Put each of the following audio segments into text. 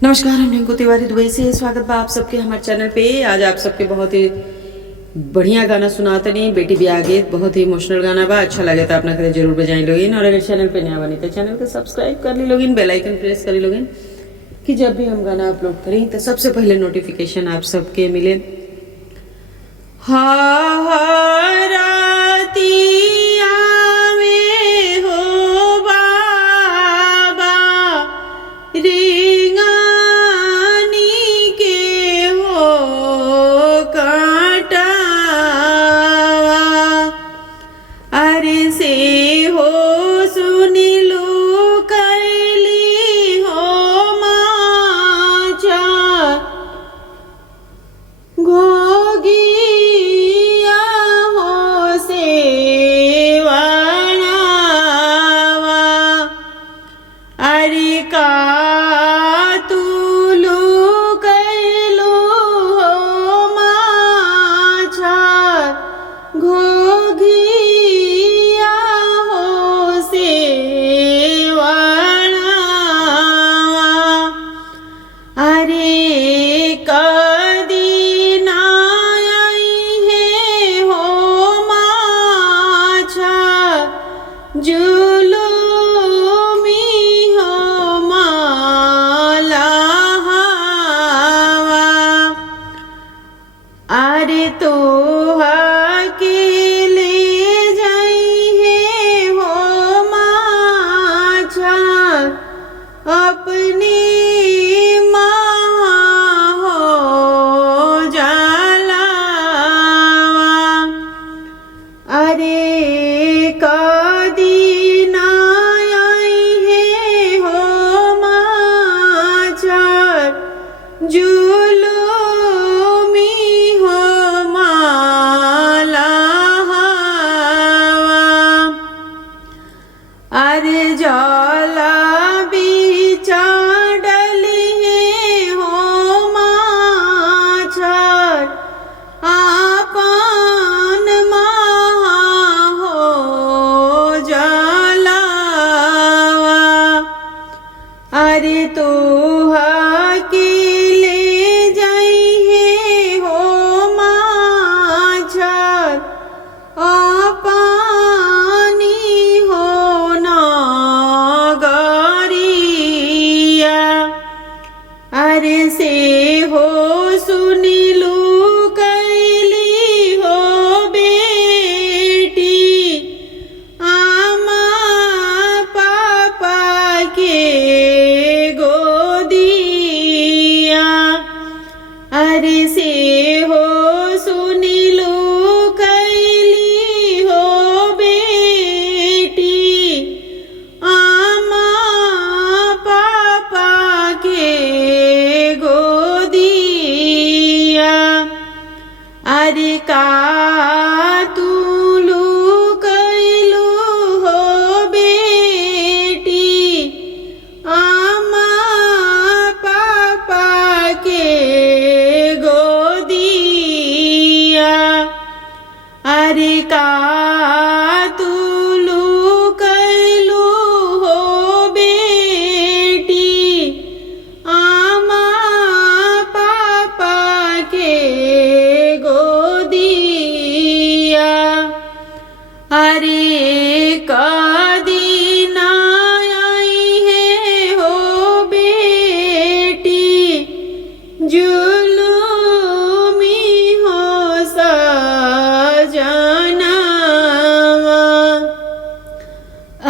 नमस्कार, हम रिंकू तिवारी दुबई से। स्वागत बा आप सबके हमारे चैनल पे। आज आप सबके बहुत ही बढ़िया गाना सुनाते नहीं, बेटी ब्याह गीत, बहुत ही इमोशनल गाना बा। अच्छा लगे तो अपना करे जरूर बजाई लोगिन, और अगर चैनल पे नया बनी तो चैनल को सब्सक्राइब कर ली लोगिन, बेल आइकन प्रेस कर ली लोगिन कि जब भी हम गाना अपलोड करें तो सबसे पहले नोटिफिकेशन आप सबके मिले। रातिया में हो बाबा रिंगानी के हो काटावा, अरे से हो सुनी लो कैली हो माचा घोगिया हो सेवानावा, अरे का तू लो कैलो हो माछा घोगिया हो सेवानावा, अरे कदी ना आई है हो माछा जुलूमी हो मालावा, अरे तो के ले जाई है हो माछा अपने माँ हो जलावा, अरे कदी ना आई है हो माछा जुलूमी हो मालावा, अरे जला बीचा डली है हो माछर आपन महा हो जलावा, अरे तो के ले जाई है हो माछर पानी हो नगरिया, अरे से हो सुनी लू कैली हो बेटी आमा पापा के गोदिया, अरे से हो सुनी लू कैली हो बेटी आमा पापा के गोदिया, अरे का तू लू कैलू हो बेटी आमा पापा के गोदिया, अरे का तू लू कैलू हो बेटी आमा पापा के गोदिया, अरे कदी ना आई है हो बेटी जुलूमी हो सजनावा,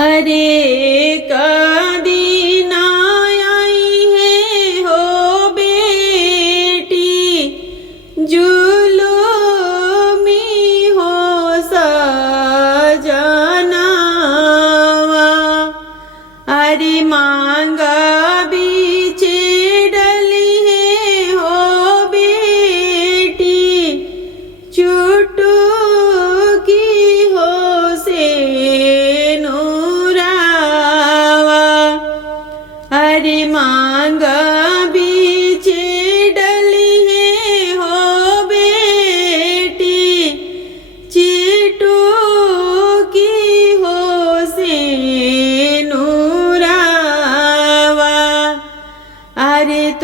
अरे कदी ना आई है हो बेटी जुलूमी हो सजना।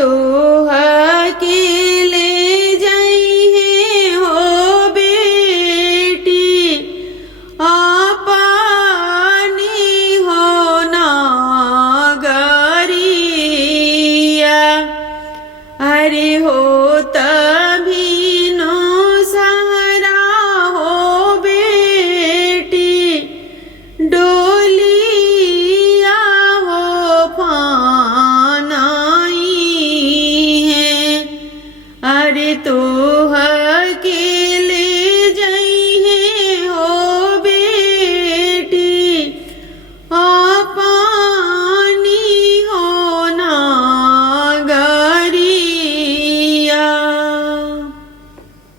तो